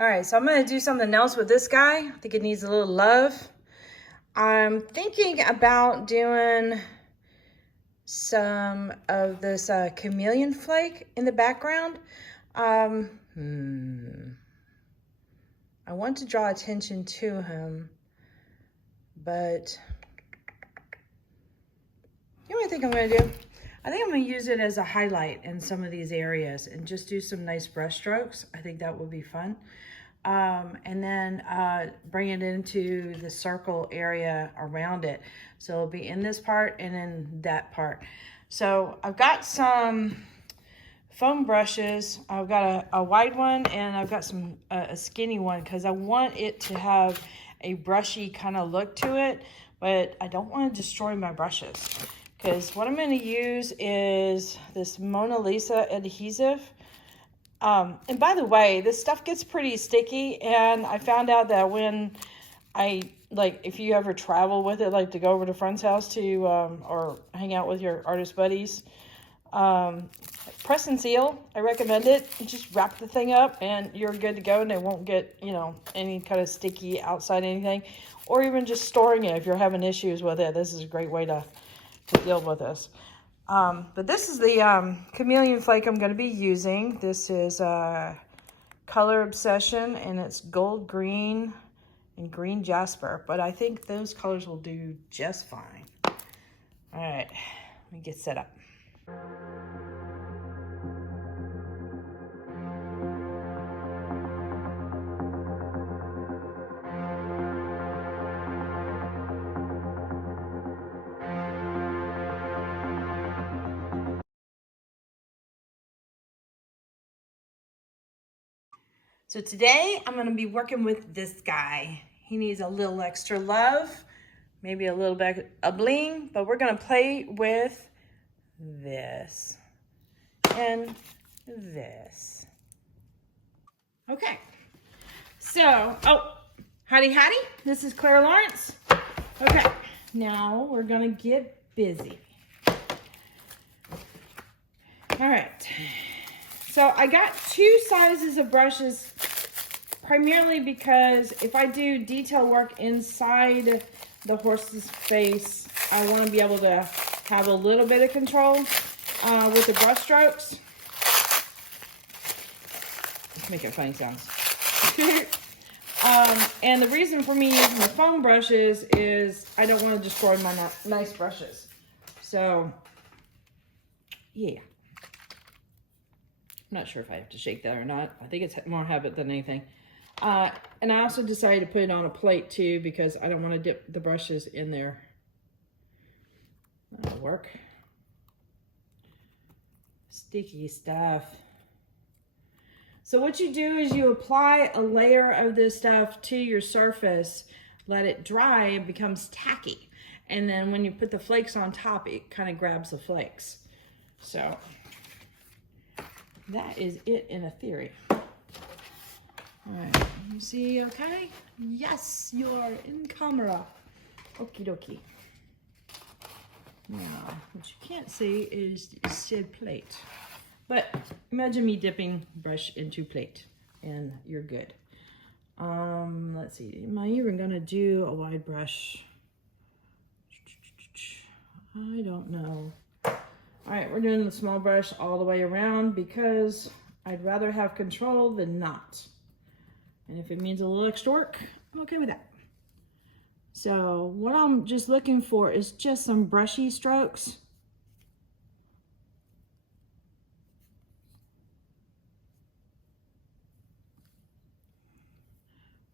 All right, so I'm gonna do something else with this guy. I think it needs a little love. I'm thinking about doing some of this chameleon flake in the background. I want to draw attention to him, but you know what I think I'm gonna do? I think I'm gonna use it as a highlight in some of these areas and just do some nice brush strokes. I think that would be fun. And then bring it into the circle area around it. So it'll be in this part and in that part. So I've got some foam brushes. I've got a wide one and I've got some a skinny one because I want it to have a brushy kind of look to it, but I don't want to destroy my brushes. Because what I'm going to use is this Mona Lisa adhesive. And by the way, this stuff gets pretty sticky, and I found out that when if you ever travel with it, like to go over to a friend's house to, or hang out with your artist buddies, press and seal, I recommend it. You just wrap the thing up and you're good to go, and it won't get, any kind of sticky outside anything, or even just storing it if you're having issues with it. This is a great way to deal with this. But this is the chameleon flake I'm going to be using. This is Color Obsession, and it's gold green and green jasper. But I think those colors will do just fine. All right, let me get set up. So today I'm gonna be working with this guy. He needs a little extra love, maybe a little bit of bling, but we're gonna play with this and this. Okay, so, howdy howdy, this is Clara Lawrence. Okay, now we're gonna get busy. All right. So I got two sizes of brushes, primarily because if I do detail work inside the horse's face, I want to be able to have a little bit of control with the brush strokes. It's making funny sounds. And the reason for me using the foam brushes is I don't want to destroy my nice brushes. So, yeah. I'm not sure if I have to shake that or not. I think it's more habit than anything. And I also decided to put it on a plate too because I don't want to dip the brushes in there. That'll work. Sticky stuff. So what you do is you apply a layer of this stuff to your surface, let it dry, it becomes tacky. And then when you put the flakes on top, it kind of grabs the flakes. So that is it in a theory. All right, you see okay? Yes, you're in camera. Okie dokie. Now, what you can't see is said plate. But imagine me dipping brush into plate and you're good. Let's see, am I even gonna do a wide brush? I don't know. All right, we're doing the small brush all the way around because I'd rather have control than not. And if it means a little extra work, I'm okay with that. So what I'm just looking for is just some brushy strokes.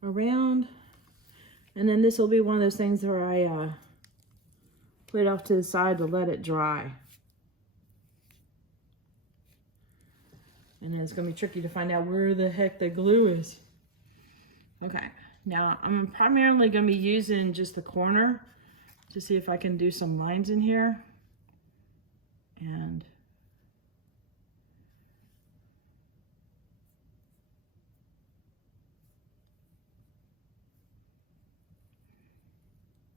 Around. And then this will be one of those things where I put it off to the side to let it dry. And then it's going to be tricky to find out where the heck the glue is. Okay, now I'm primarily going to be using just the corner to see if I can do some lines in here. And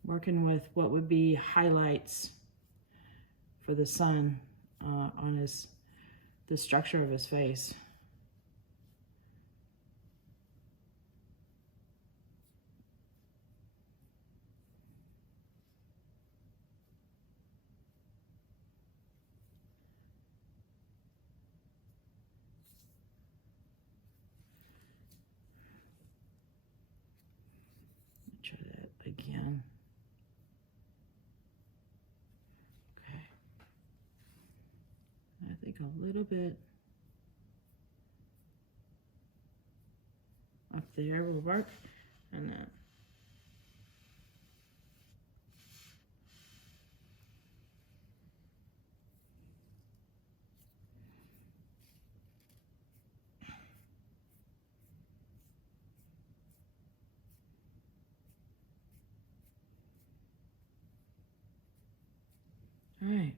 working with what would be highlights for the sun on the structure of his face. take a little bit up there will work, and then all right.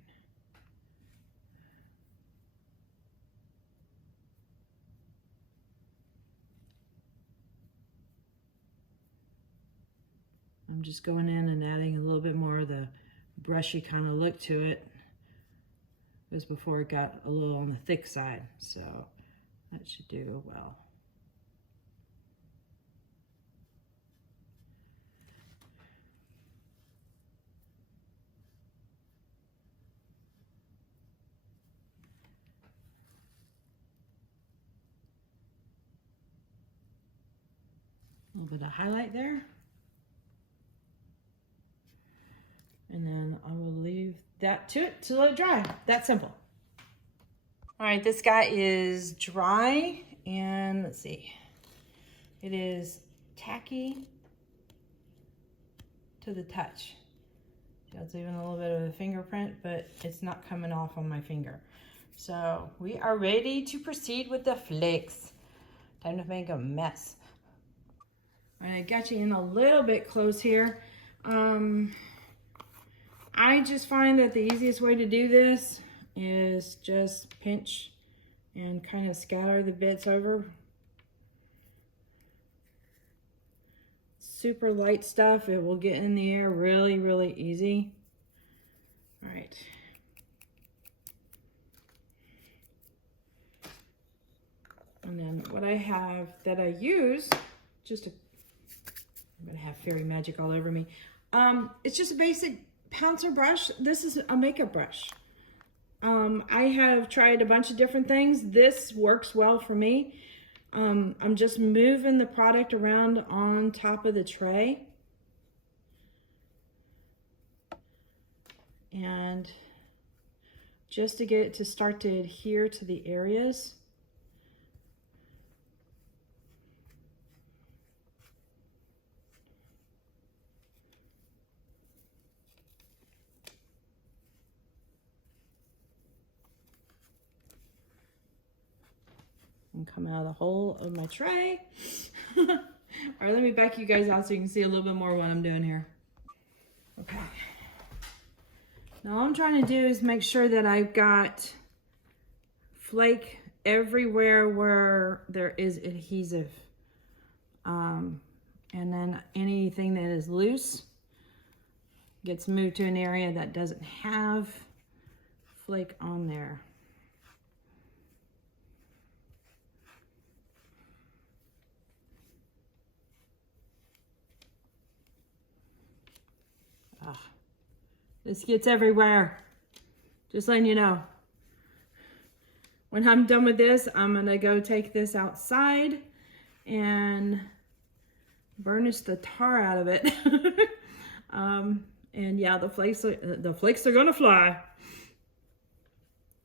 I'm just going in and adding a little bit more of the brushy kind of look to it. This before it got a little on the thick side, so that should do well. A little bit of highlight there. And then I will leave that to it to let it dry. That simple. All right, this guy is dry, and let's see. It is tacky to the touch. It's even a little bit of a fingerprint, but it's not coming off on my finger. So we are ready to proceed with the flakes. Time to make a mess. All right, I got you in a little bit close here. I just find that the easiest way to do this is just pinch and kind of scatter the bits over. Super light stuff. It will get in the air really, really easy. All right. And then what I have that I use, I'm gonna have fairy magic all over me. It's just a basic pouncer brush. This is a makeup brush. I have tried a bunch of different things. This works well for me. I'm just moving the product around on top of the tray. And just to get it to start to adhere to the areas. And come out of the hole of my tray. All right, let me back you guys out so you can see a little bit more what I'm doing here. Okay. Now all I'm trying to do is make sure that I've got flake everywhere where there is adhesive. And then anything that is loose gets moved to an area that doesn't have flake on there. This gets everywhere. Just letting you know. When I'm done with this, I'm gonna go take this outside and burnish the tar out of it. And yeah, the flakes are gonna fly.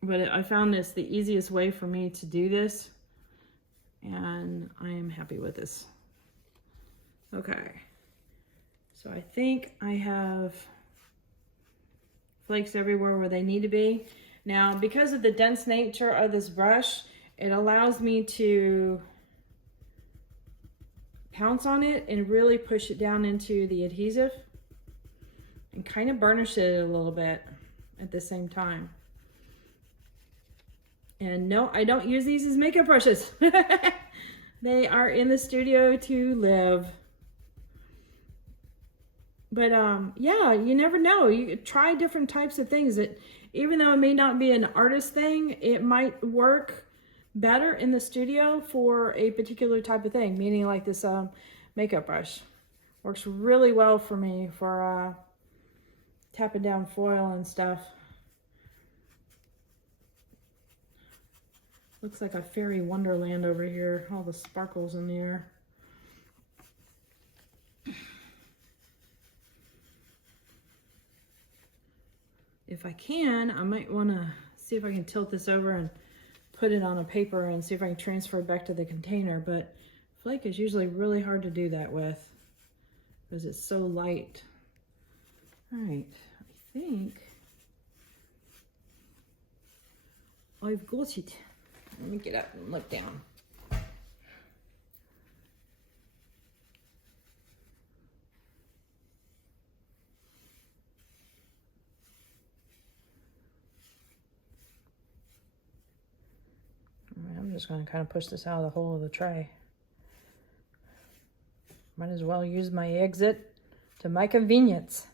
But I found this the easiest way for me to do this, and I am happy with this. Okay, so I think I have flakes everywhere where they need to be. Now, because of the dense nature of this brush, it allows me to pounce on it and really push it down into the adhesive and kind of burnish it a little bit at the same time. And no, I don't use these as makeup brushes. They are in the studio to live. But yeah, you never know. You try different types of things that, even though it may not be an artist thing, it might work better in the studio for a particular type of thing. Meaning like this makeup brush works really well for me for tapping down foil and stuff. Looks like a fairy wonderland over here. All the sparkles in the air. If I can, I might want to see if I can tilt this over and put it on a paper and see if I can transfer it back to the container, but flake is usually really hard to do that with because it's so light. All right, I think I've got it. Let me get up and look down. I'm just going to kind of push this out of the hole of the tray. Might as well use my exit to my convenience.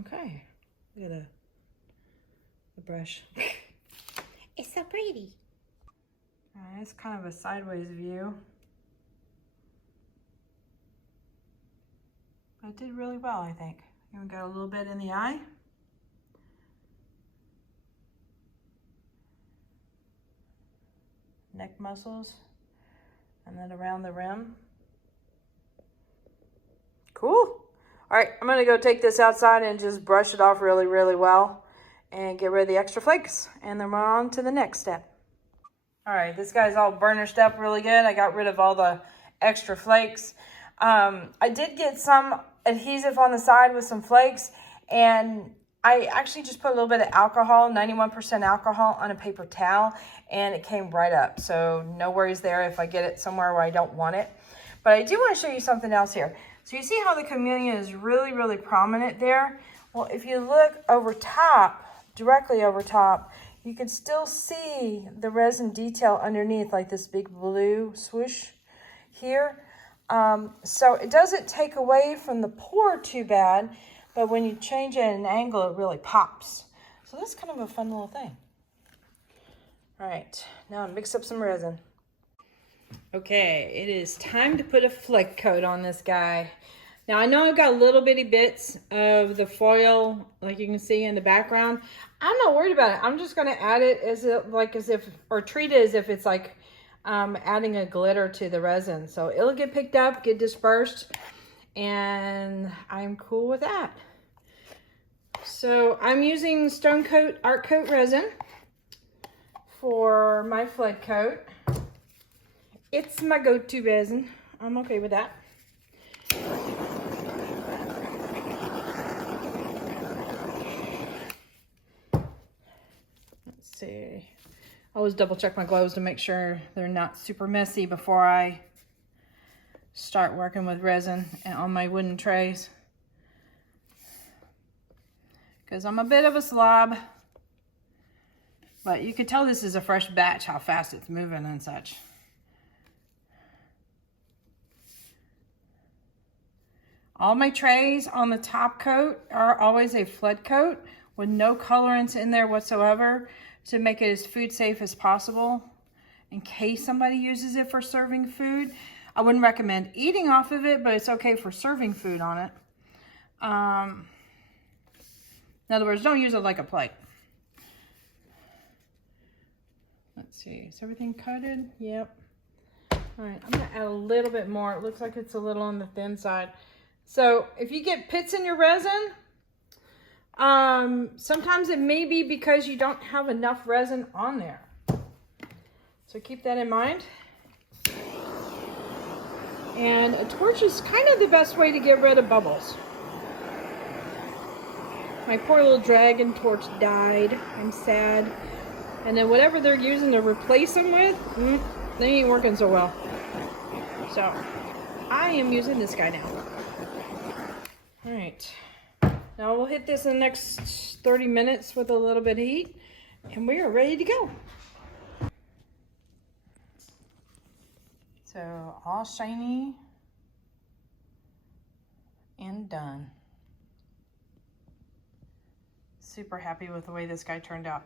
Okay, look at the brush. It's so pretty. It's kind of a sideways view. But it did really well, I think. Even got a little bit in the eye. Neck muscles. And then around the rim. Cool. All right, I'm gonna go take this outside and just brush it off really, really well and get rid of the extra flakes. And then we're on to the next step. All right, this guy's all burnished up really good. I got rid of all the extra flakes. I did get some adhesive on the side with some flakes, and I actually just put a little bit of alcohol, 91% alcohol, on a paper towel, and it came right up. So no worries there if I get it somewhere where I don't want it. But I do want to show you something else here. So you see how the chameleon is really, really prominent there? Well, if you look over top, directly over top, you can still see the resin detail underneath, like this big blue swoosh here. So it doesn't take away from the pour too bad, but when you change it at an angle, it really pops. So that's kind of a fun little thing. All right, now mix up some resin. Okay, it is time to put a flake coat on this guy. Now I know I've got little bitty bits of the foil, like you can see in the background. I'm not worried about it. I'm just gonna add it or treat it as if it's like adding a glitter to the resin. So it'll get picked up, get dispersed, and I'm cool with that. So I'm using Stone Coat Art Coat resin for my flake coat. It's my go-to resin. I'm okay with that. Let's see. I always double check my gloves to make sure they're not super messy before I start working with resin on my wooden trays. Because I'm a bit of a slob. But you could tell this is a fresh batch, how fast it's moving and such. All my trays on the top coat are always a flood coat with no colorants in there whatsoever to make it as food safe as possible in case somebody uses it for serving food. I wouldn't recommend eating off of it, but it's okay for serving food on it. In other words, don't use it like a plate. Let's see, is everything coated? Yep. All right, I'm gonna add a little bit more. It looks like it's a little on the thin side. So if you get pits in your resin, sometimes it may be because you don't have enough resin on there. So keep that in mind. And a torch is kind of the best way to get rid of bubbles. My poor little dragon torch died. I'm sad. And then whatever they're using to replace them with, they ain't working so well. So I am using this guy now. All right, now we'll hit this in the next 30 minutes with a little bit of heat, and we are ready to go. So all shiny and done. Super happy with the way this guy turned out.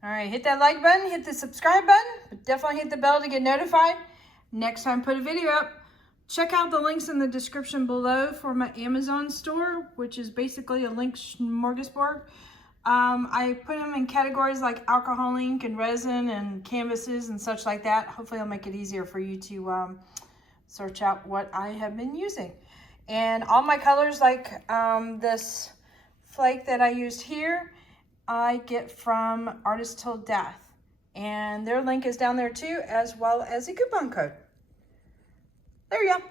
All right, hit that like button, hit the subscribe button, but definitely hit the bell to get notified next time I put a video up. Check out the links in the description below for my Amazon store, which is basically a link smorgasbord. I put them in categories like alcohol ink and resin and canvases and such like that. Hopefully I'll make it easier for you to search out what I have been using. And all my colors, like this flake that I used here, I get from Artist Till Death. And their link is down there too, as well as a coupon code. There you go.